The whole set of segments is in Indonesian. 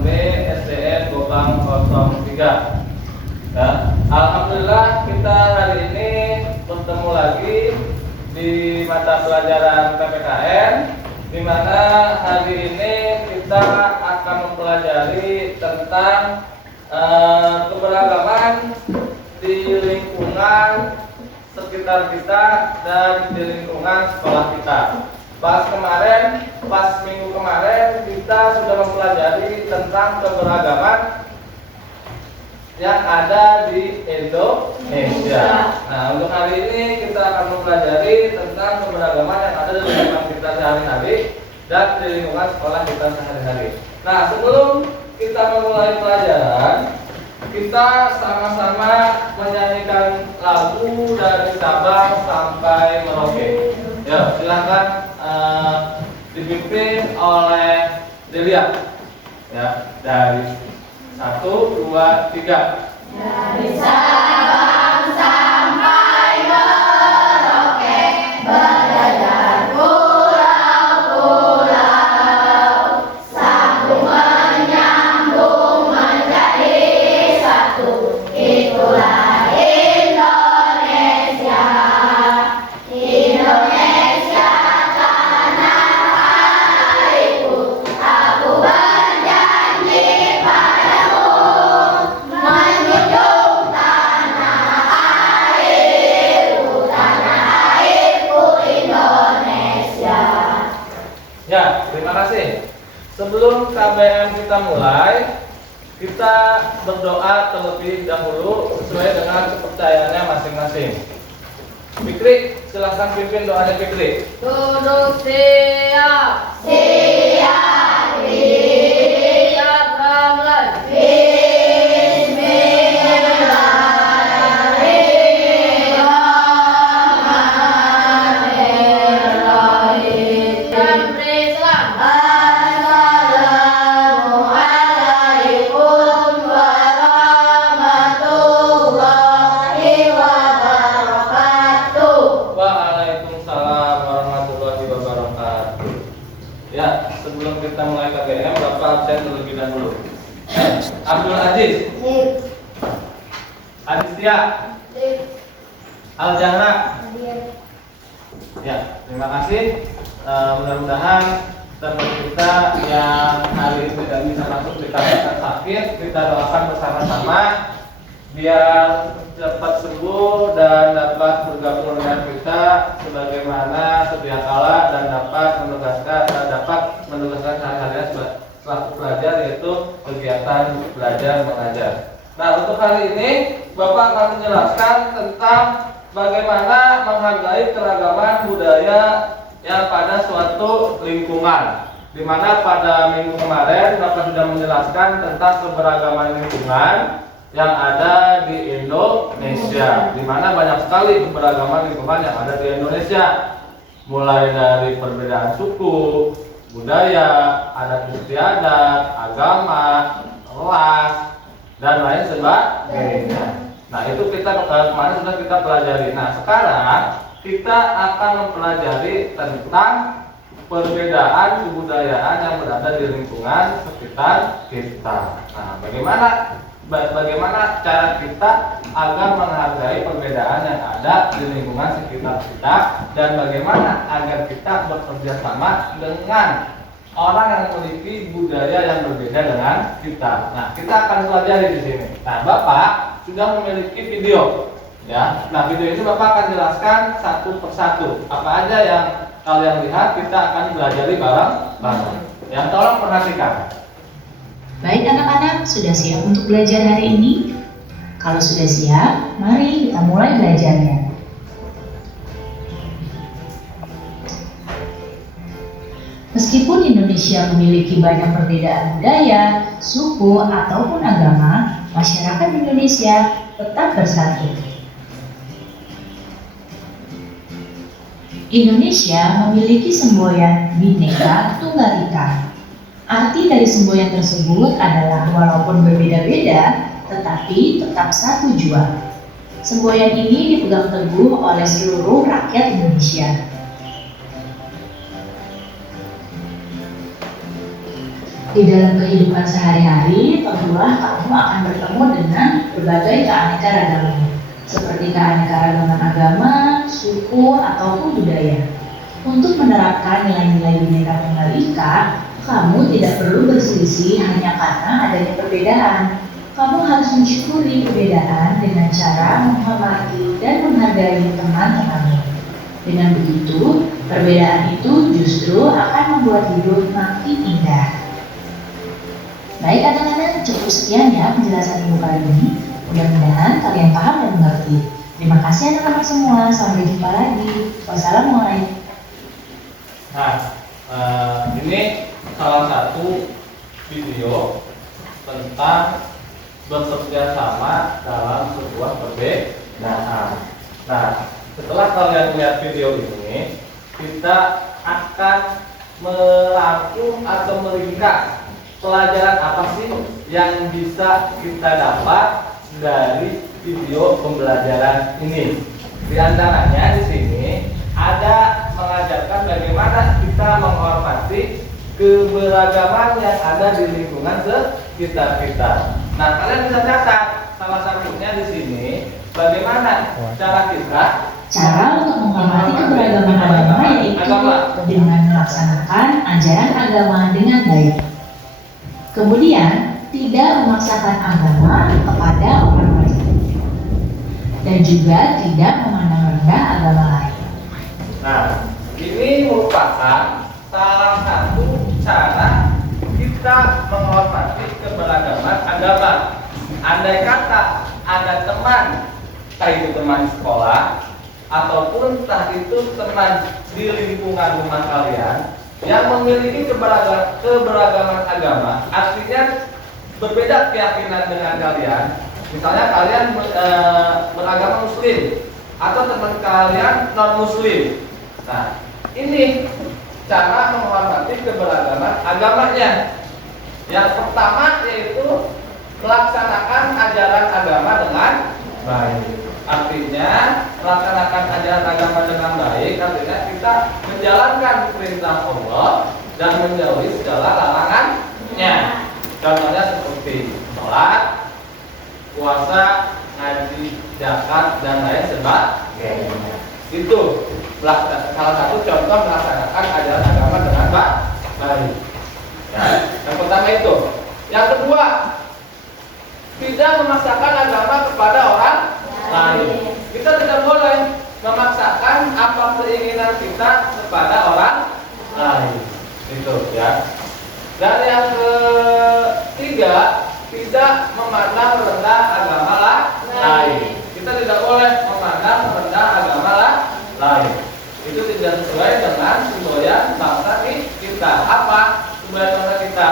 B SDN Gobang 03. Ya, alhamdulillah kita hari ini bertemu lagi di mata pelajaran PPKN, di mana hari ini kita akan mempelajari tentang keberagaman di lingkungan sekitar kita dan di lingkungan sekolah kita. Pas minggu kemarin kita sudah mempelajari tentang keberagaman yang ada di Indonesia. Nah, untuk hari ini kita akan mempelajari tentang keberagaman yang ada di lingkungan kita sehari-hari dan di lingkungan sekolah kita sehari-hari. Nah, sebelum kita memulai pelajaran, kita sama-sama menyanyikan lagu dari Sabang sampai Merauke. Ya, silakan dipimpin oleh Delia. Ya, dari 1, 2, 3. Dari Sabang sampai Merauke, belajar pulau-pulau, sambung menyambung menjadi satu. Itulah Indonesia. Indonesia tanah airku, aku berjanji padamu menjunjung tanah airku Indonesia. Ya, terima kasih. Sebelum KBM kita mulai, kita berdoa terlebih dahulu sesuai dengan kepercayaannya masing-masing. Fikri, silahkan pimpin doanya Fikri. Duduk siap. Siap. Siap ramlan. Bismillahirrahmanirrahim. Dan berislam. Assalamualaikum warahmatullahi wabarakatuh. Waalaikumsalam warahmatullahi wabarakatuh. Ya, sebelum kita mulai KBM, Bapak absen terlebih dahulu. Abdul Aziz, Aditya, Aljahra. Ya, terima kasih. Mudah-mudahan teman kita yang hari ini tidak bisa masuk dikarenakan sakit, kita doakan bersama-sama biar cepat sembuh dan dapat bergabung dengan kita sebagaimana sedia kala dan dapat menugaskan sehari-hari selaku pelajar, yaitu kegiatan belajar mengajar. Nah, untuk hari ini Bapak akan menjelaskan tentang bagaimana menghargai keragaman budaya yang pada suatu lingkungan. Di mana pada minggu kemarin Bapak sudah menjelaskan tentang keberagaman lingkungan yang ada di Indonesia, di mana banyak sekali keberagaman lingkungan yang ada di Indonesia, mulai dari perbedaan suku, budaya, adat istiadat, agama, ras, dan lain sebagainya. Nah, itu kita kemarin sudah kita pelajari. Nah, sekarang kita akan mempelajari tentang perbedaan kebudayaan yang berada di lingkungan sekitar kita. Nah, bagaimana cara kita agar menghargai perbedaan yang ada di lingkungan sekitar kita, dan bagaimana agar kita bekerja sama dengan orang yang memiliki budaya yang berbeda dengan kita. Nah, kita akan pelajari di sini. Nah, Bapak sudah memiliki video, ya. Nah, video ini Bapak akan jelaskan satu persatu. Apa aja yang kalian lihat, kita akan pelajari bareng-bareng. Yang tolong perhatikan. Baik anak-anak, sudah siap untuk belajar hari ini? Kalau sudah siap, mari kita mulai belajarnya. Meskipun Indonesia memiliki banyak perbedaan budaya, suku, ataupun agama, masyarakat Indonesia tetap bersatu. Indonesia memiliki semboyan Bhinneka Tunggal Ika. Arti dari semboyan tersebut adalah walaupun berbeda-beda, tetapi tetap satu jua. Semboyan ini dipegang teguh oleh seluruh rakyat Indonesia. Di dalam kehidupan sehari-hari, tentulah kamu akan bertemu dengan berbagai keanekaragaman, seperti keanekaragaman agama, suku, ataupun budaya. Untuk menerapkan nilai-nilai Bhinneka Tunggal Ika, kamu tidak perlu berselisih hanya karena adanya perbedaan. Kamu harus mensyukuri perbedaan dengan cara menghormati dan menghargai teman-temanmu. Dengan begitu, perbedaan itu justru akan membuat hidup makin indah. Baik anak-anak, cukup sekian ya penjelasan ibu kali ini. Mudah-mudahan kalian paham dan mengerti. Terima kasih anak-anak semua. Sampai jumpa lagi. Wassalamualaikum. Nah, ini salah satu video tentang bekerja sama dalam sebuah perbedaan. Nah, setelah kalian lihat video ini, kita akan merangkum atau meringkas pelajaran apa sih yang bisa kita dapat dari video pembelajaran ini. Di antaranya di sini ada mengajarkan bagaimana kita menghormati keberagaman yang ada di lingkungan sekitar kita. Nah, kalian bisa catat salah satunya di sini bagaimana cara kita untuk menghormati keberagaman agama yaitu dengan melaksanakan ajaran agama dengan baik. Kemudian, tidak memaksakan agama kepada orang lain dan juga tidak memandang rendah agama lain. Nah, ini merupakan salah satu cara kita menghormati keberagaman agama. Andai kata ada teman, entah itu teman sekolah ataupun entah itu teman di lingkungan rumah kalian yang memiliki keberagaman agama, artinya berbeda keyakinan dengan kalian. Misalnya kalian beragama Muslim atau teman kalian non Muslim. Nah, ini cara menghormati keberagaman agamanya. Yang pertama yaitu melaksanakan ajaran agama dengan baik. Artinya melaksanakan ajaran agama dengan baik artinya kita menjalankan perintah Allah dan menjauhi segala larangannya. Contohnya seperti sholat, puasa, ngaji, zakat, dan lain sebagainya. Itu salah satu contoh melaksanakan ajaran agama dengan baik. Ya, yang pertama itu. Yang kedua, tidak memaksakan agama kepada orang lain. Kita tidak boleh memaksakan apa keinginan kita kepada orang lain. Itu ya. Dan yang ketiga, tidak memandang rendah agama lain. Kita tidak boleh memandang rendah agama lain. Itu tidak sesuai dengan semboyan bangsa kita. Apa semboyan bangsa kita?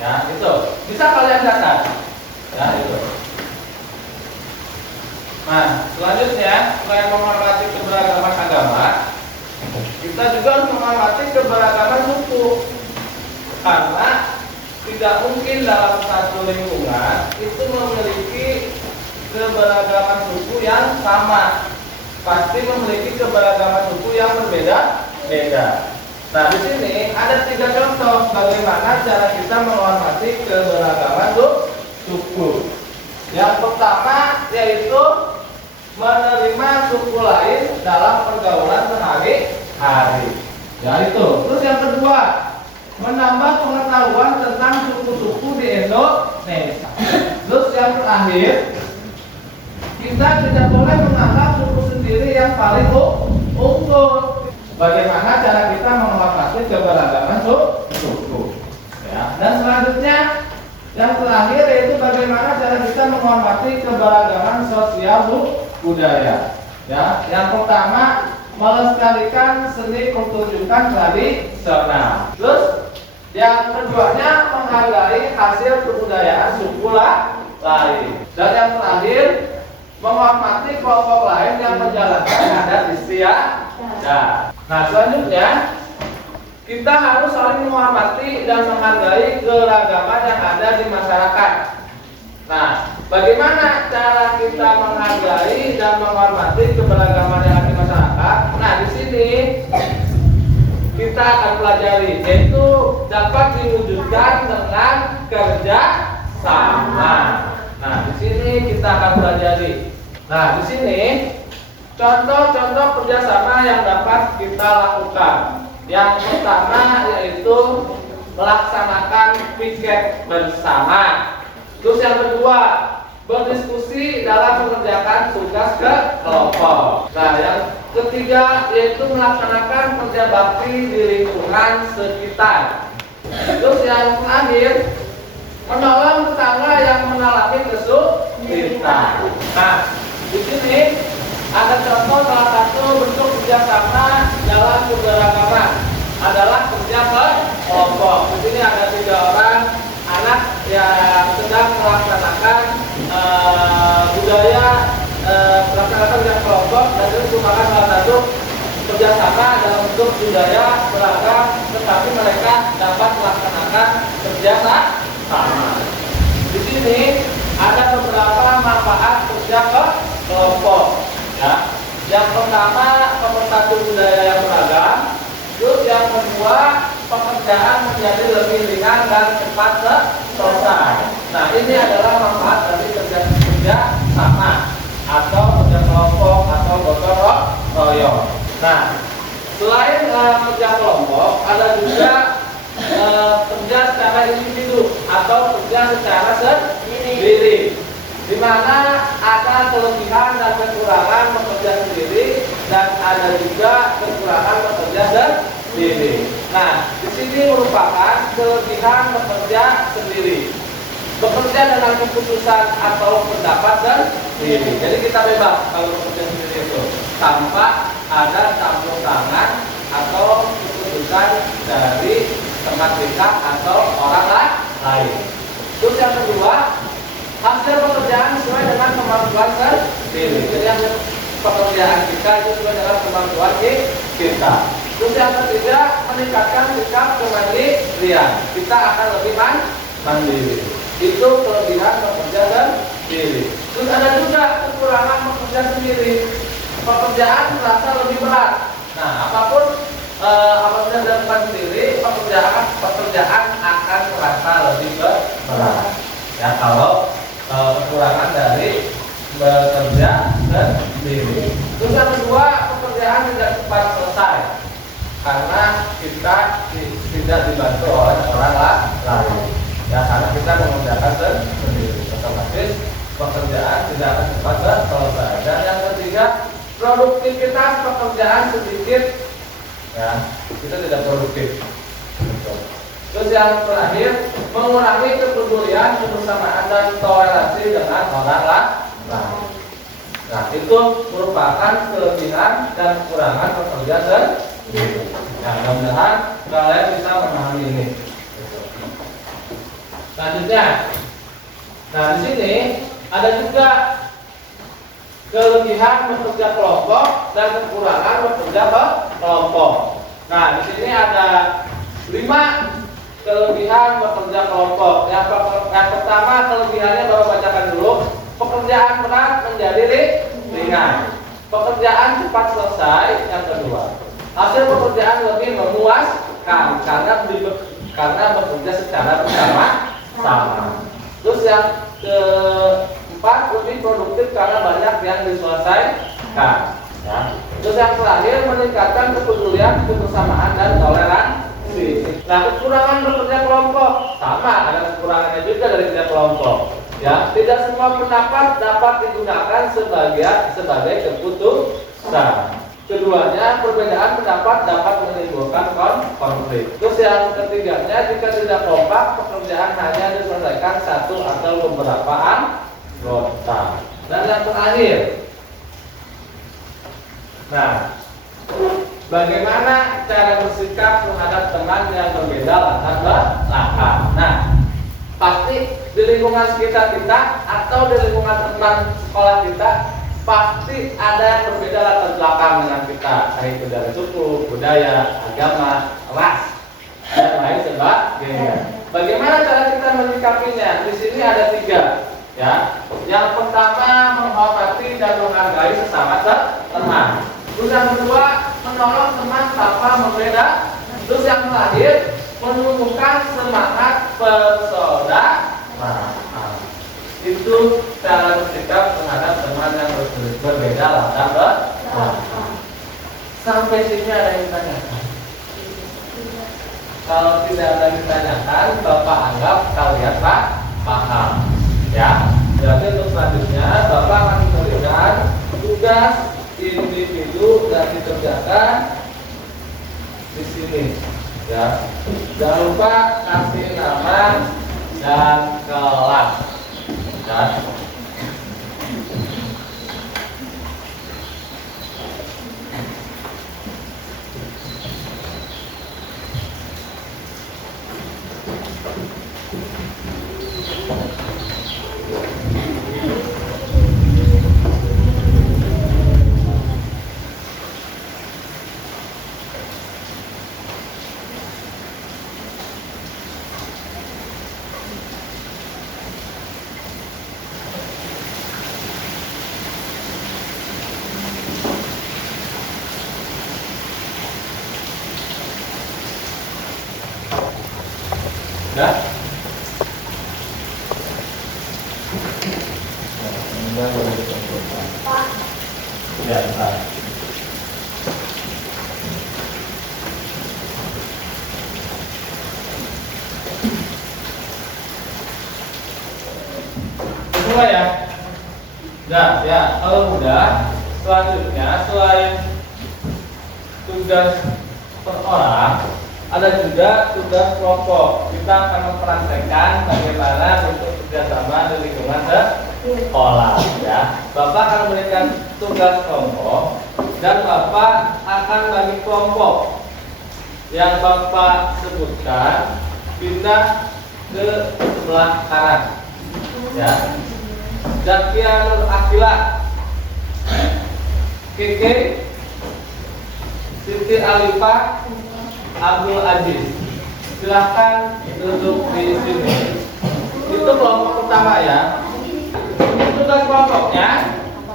Ya, itu. Bisa kalian catat. Ya, itu. Nah, selanjutnya selain menghormati keberagaman agama, kita juga harus menghormati keberagaman suku. Karena tidak mungkin dalam satu lingkungan itu memiliki keberagaman suku yang sama. Pasti memiliki keberagaman suku yang berbeda-beda. Nah, di sini ada 3 contoh bagaimana cara kita menghormati keberagaman suku. Yang pertama yaitu menerima suku lain dalam pergaulan sehari-hari. Ya itu. Terus yang kedua, menambah pengetahuan tentang suku-suku di Indonesia. Terus yang terakhir, kita tidak boleh menganggap suku sendiri yang paling unggul. Bagaimana cara kita menghormati keberagaman suku. Ya. Dan selanjutnya yang terakhir yaitu bagaimana cara kita menghormati keberagaman sosial budaya. Ya, yang pertama melestarikan seni pertunjukan tradisional. Terus yang keduanya menghargai hasil kebudayaan suku lain. Dan yang terakhir menghormati kelompok lain yang menjalankan adat istiadat. Nah, selanjutnya kita harus saling menghormati dan menghargai keragaman yang ada di masyarakat. Nah, bagaimana cara kita menghargai dan menghormati keberagaman yang ada di masyarakat? Nah, di sini kita akan pelajari, yaitu dapat diwujudkan dengan kerja sama. Nah, di sini kita akan pelajari. Nah, di sini contoh-contoh kerjasama yang dapat kita lakukan. Yang pertama yaitu melaksanakan piket bersama. Terus yang kedua, berdiskusi dalam mengerjakan tugas ke kelompok. Nah, yang ketiga yaitu melaksanakan kerja bakti di lingkungan sekitar. Terus yang terakhir, menolong tetangga yang mengalami kesulitan. Nah, di sini ada contoh salah satu bentuk kerjasama dalam keberagaman adalah kerja kelompok. Di sini ada 3 orang anak yang sedang melaksanakan budaya melaksanakan kerja kelompok, dan itu merupakan salah satu kerjasama dalam bentuk budaya beragam, tetapi mereka dapat melaksanakan kerja sama. Di sini ada beberapa manfaat kerja kelompok. Ya. Yang pertama, pemersatu budaya yang beragam. Terus yang kedua, pekerjaan menjadi lebih ringan dan cepat selesai. Nah, ini adalah manfaat dari kerja sama atau kerja kelompok atau gotong royong. Nah, selain kerja kelompok, ada juga kerja secara individu atau kerja secara sendiri, di mana ada kelebihan dan kekurangan bekerja sendiri dan ada juga kekurangan bekerja sendiri. Nah, di sini merupakan kelebihan bekerja sendiri, bekerja dengan keputusan atau pendapat sendiri. Jadi kita bebas kalau bekerja sendiri itu tanpa ada campur tangan atau keputusan dari teman kita atau orang lain. Terus yang kedua, hasil pekerjaan sesuai dengan kemampuan sendiri. Jadi hasil pekerjaan kita itu sesuai dengan kemampuan kita. Terus yang ketiga, meningkatkan sikap kemandirian. Kita akan lebih mandiri. Itu kelebihan bekerja sendiri. Terus ada juga kekurangan bekerja sendiri. Pekerjaan terasa lebih berat. Nah, apapun apabila dilakukan sendiri, pekerjaan akan terasa lebih berat. Ya, kalau kekurangan dari bekerja sendiri. Terus yang kedua, pekerjaan tidak cepat selesai karena kita tidak dibantu oleh orang lain. Ya, karena kita mengerjakan sendiri, otomatis pekerjaan tidak akan cepat selesai. Dan yang ketiga, produktivitas pekerjaan sedikit, ya, kita tidak produktif. Terus yang terakhir, mengurangi kepedulian, kebersamaan dan toleransi dengan orang lain. Nah, itu merupakan kelebihan dan kekurangan pekerja sendiri. Nah, mudah-mudahan kalian bisa memahami ini. Selanjutnya, nah di sini ada juga kelebihan bekerja kelompok dan kekurangan bekerja kelompok. Nah, di sini ada 5 kelebihan bekerja kelompok. Yang pertama, kelebihannya baru bacakan dulu. Pekerjaan berat menjadi ringan. Pekerjaan cepat selesai. Yang kedua, hasil pekerjaan lebih memuaskan karena bekerja secara bersama-sama. Terus yang keempat, lebih produktif karena banyak yang diselesaikan. Ya. Terus yang terakhir, meningkatkan kepedulian, kebersamaan dan toleransi. Nah, kekurangan bekerja kelompok sama, ada kekurangannya juga dari kerja kelompok. Ya, tidak semua pendapat dapat digunakan sebagai keputusan. Keduanya, perbedaan pendapat dapat menimbulkan konflik. Terus yang ketiganya, jika tidak kompak, pekerjaan hanya diselesaikan satu atau beberapa anggota. Dan yang terakhir, nah, bagaimana cara bersikap terhadap teman yang berbeda latar belakang? Nah, pasti di lingkungan sekitar kita atau di lingkungan teman sekolah kita pasti ada yang berbeda latar belakang dengan kita, baik itu dari suku, budaya, agama, ras, dan lain sebagainya. Bagaimana cara kita menyikapinya? Di sini ada 3. Ya, yang pertama, menghormati dan menghargai sesama teman. Terus yang kedua, menolong teman tanpa Terus yang terakhir, menumbuhkan semangat persaudaraan. Itu cara bersikap terhadap teman yang berbeda latar belakang. Sampai sini ada yang ditanyakan? Kalau tidak ada yang ditanyakan, Bapak anggap kalian paham. Ya, berarti untuk selanjutnya Bapak akan memberikan tugas individu dan dikerjakan di sini. Ya, jangan lupa kasih nama dan kelas. Ya. Udah? Ya, bentar. Semua ya? Udah, ya. Kalau udah, selanjutnya selain tugas per orang, ada juga tugas kelompok. Kita akan mempraktekkan bagaimana bentuk kerjasama di lingkungan sekolah. Ya, Bapak akan memberikan tugas kelompok dan Bapak akan bagi kelompok yang Bapak sebutkan pindah ke sebelah kanan. Ya, Zakia Nur Akila, Keke, Siti Alifah, Abdul Aziz, silahkan duduk di sini. Itu kelompok pertama ya. Tugas kelompoknya,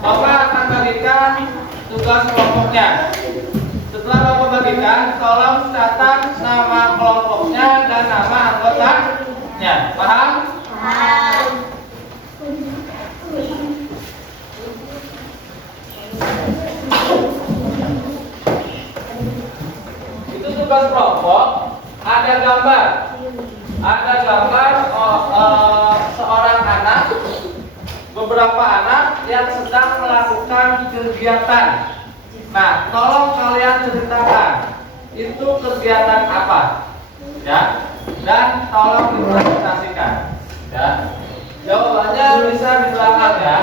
Bapak akan bagikan tugas kelompoknya. Setelah Bapak bagikan, tolong catat nama kelompoknya dan nama anggotanya. Paham? Paham. Tugas kelompok ada gambar seorang anak, beberapa anak yang sedang melakukan kegiatan. Nah, tolong kalian ceritakan itu kegiatan apa, ya, dan tolong dipresentasikan. Ya, jawabannya bisa di belakang ya.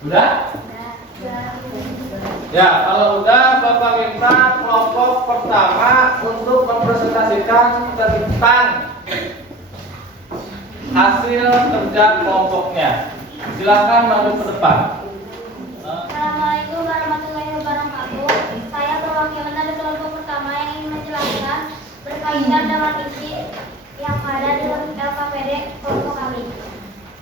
Udah? Ya, kalau udah Bapak minta kelompok pertama untuk mempresentasikan tentang hasil kerja kelompoknya. Silakan maju ke depan. Assalamualaikum warahmatullahi wabarakatuh. Saya perwakilan dari kelompok pertama yang ingin menjelaskan berkaitan dengan isi yang ada di LKPD kelompok kami.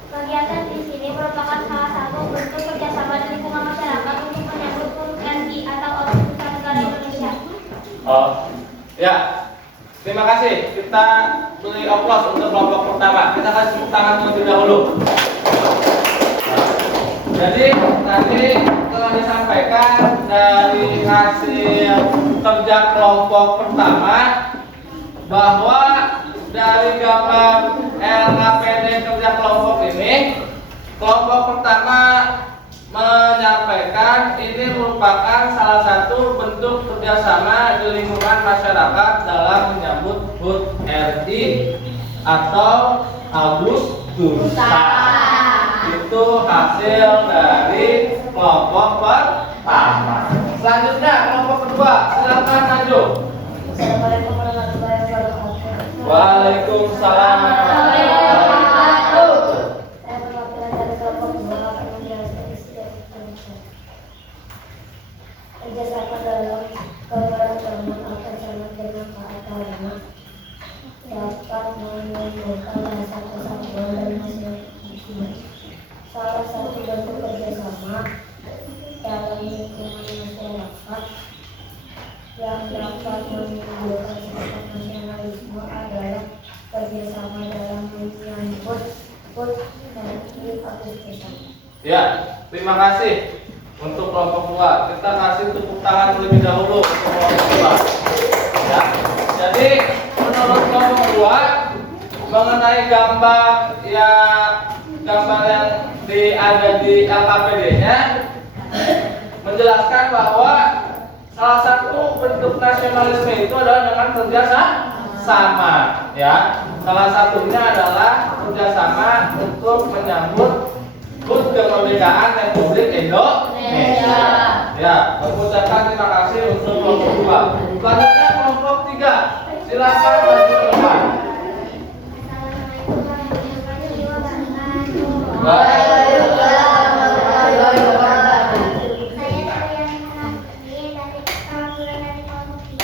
Kegiatan di sini merupakan salah satu bentuk kerjasama di lingkungan masyarakat untuk menyambut HUT RI atau Organisasi Negara Indonesia. Oh, ya. Terima kasih. Kita beri aplaus untuk kelompok pertama. Kita kasih tepuk tangan terlebih dahulu. Jadi tadi telah disampaikan dari hasil kerja kelompok pertama bahwa dari gambar LKPD kerja kelompok ini, kelompok pertama menyampaikan ini merupakan salah satu bentuk kerjasama di lingkungan masyarakat dalam menyambut HUT RI atau Agustusan. Itu hasil dari kelompok pertama. Selanjutnya kelompok kedua, silakan maju. Assalamualaikum warahmatullahi wabarakatuh. Waalaikumsalam. Saya perwakilan dari kelompok kedua akan menjelaskan isi dari kerjasama dalam keberagaman antar zaman dengan keagamaan. satu-satuan dan hasil bikin. Salah satu bentuk kerjasama dalam lingkungan masyarakat yang dapat menimbulkan sikap nasionalisme adalah kerjasama dalam menyambut HUT RI Agustusan. Ya, terima kasih untuk kelompok 2. Kita kasih tepuk tangan terlebih dahulu untuk kelompok 2. Ya. Jadi menurut kelompok 2 mengenai gambar yang ada di LKPD-nya menjelaskan bahwa salah satu bentuk nasionalisme itu adalah dengan kerjasama, ya. Salah satunya adalah kerjasama untuk menyambut HUT kemerdekaan Republik Indonesia. Ya, mengucapkan terima kasih untuk kelompok 2. Selanjutnya kelompok 3. Silakan maju ke depan. Waalaikumsalam warahmatullahi wabarakatuh. Saya Triana Nasri dari perwakilan dari kelompok 3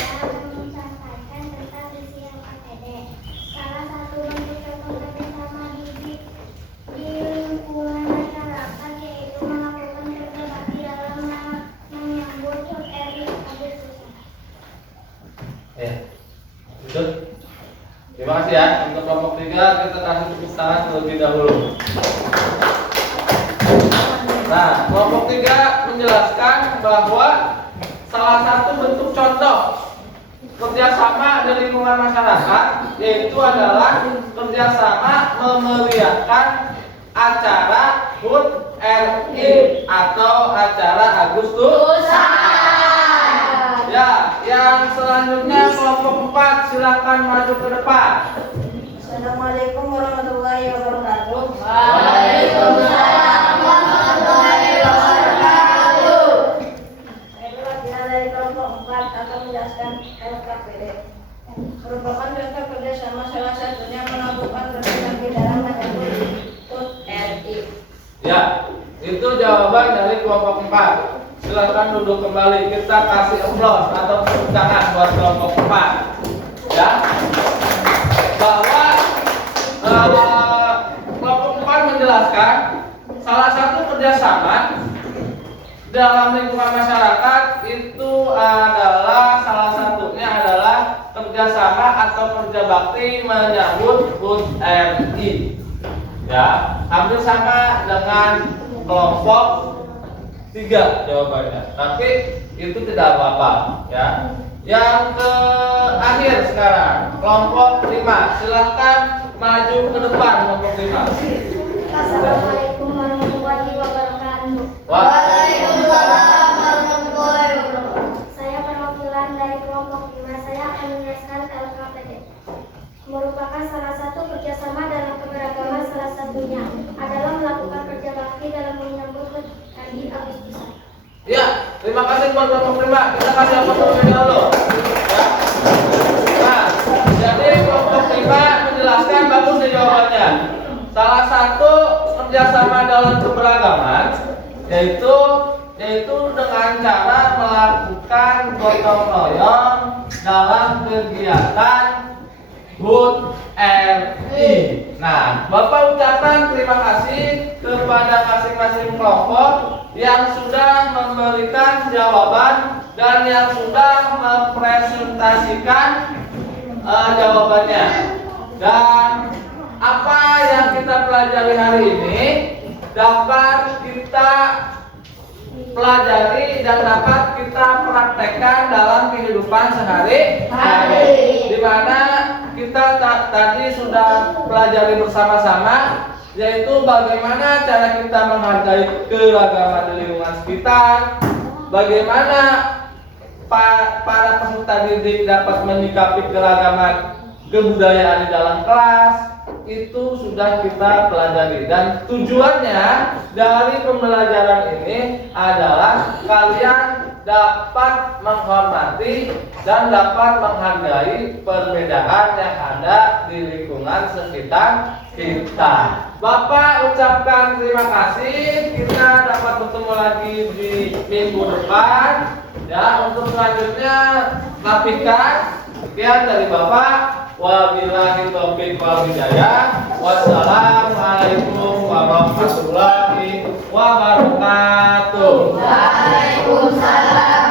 menyampaikan tentang visi LKPD. Salah satu bentuk kerjasama di lingkungan masyarakat yaitu melakukan kerja bakti dalam menyambut HUT RI Agustusan. Ya. Lanjut. Terima kasih ya. Untuk kelompok 3 kita kasih tepuk tangan terlebih dahulu. Nah, kelompok 3 menjelaskan bahwa salah satu bentuk contoh kerjasama di lingkungan masyarakat yaitu adalah kerjasama memeriahkan acara HUT RI atau acara Agustusan. Ya, yang selanjutnya kelompok 4 silakan maju ke depan. Assalamualaikum warahmatullahi wabarakatuh. Waalaikumsalam warahmatullahi wabarakatuh. Saya perwakilan dari kelompok 4 akan menjelaskan LKPD. Merupakan bentuk kerjasama salah satunya melakukan kerja dalam menyambut HUT RI. Ya, itu jawaban dari kelompok 4. Silakan duduk kembali. Kita kasih aplaus atau tepuk tangan buat kelompok 4. Ya. Bahwa kelompok 4 menjelaskan salah satu kerjasama dalam lingkungan masyarakat itu adalah salah satunya adalah kerjasama atau kerja bakti menyambut HUT RI. Ya, hampir sama dengan kelompok 3 jawabannya, tapi itu tidak apa-apa, ya. Yang terakhir sekarang kelompok 5, silahkan maju ke depan kelompok 5. Assalamualaikum warahmatullahi wabarakatuh. Waalaikumsalam warahmatullahi wabarakatuh. Saya perwakilan dari kelompok 5. Saya akan menjelaskan LKPD. Merupakan salah satu kerjasama dalam keberagaman, salah satunya adalah melakukan kerja bakti dalam menyambut HUT RI Agustusan. Ya, terima kasih buat kelompok 5. Kita kasih aplaus terlebih dahulu. Ya. Nah, jadi kelompok 5 menjelaskan bagus nih jawabannya. Salah satu kerjasama dalam keberagaman yaitu dengan cara melakukan gotong royong dalam kegiatan HUT RI. Nah, Bapak ucapkan terima kasih kepada masing-masing kelompok yang sudah memberikan jawaban dan yang sudah mempresentasikan jawabannya. Dan apa yang kita pelajari hari ini dapat kita pelajari dan dapat kita praktekkan dalam kehidupan sehari-hari, di mana kita tadi sudah pelajari bersama-sama yaitu bagaimana cara kita menghargai keragaman di lingkungan sekitar, bagaimana para peserta didik dapat menyikapi keragaman kebudayaan di dalam kelas, itu sudah kita pelajari. Dan tujuannya dari pembelajaran ini adalah kalian dapat menghormati dan dapat menghargai perbedaan yang ada di lingkungan sekitar kita. Bapak ucapkan terima kasih. Kita dapat bertemu lagi di minggu depan. Ya, untuk selanjutnya rapihkan. Sekian dari Bapak. Wabillahi taufiq wal hidayah. Wassalamualaikum warahmatullahi wabarakatuh. Waalaikumsalam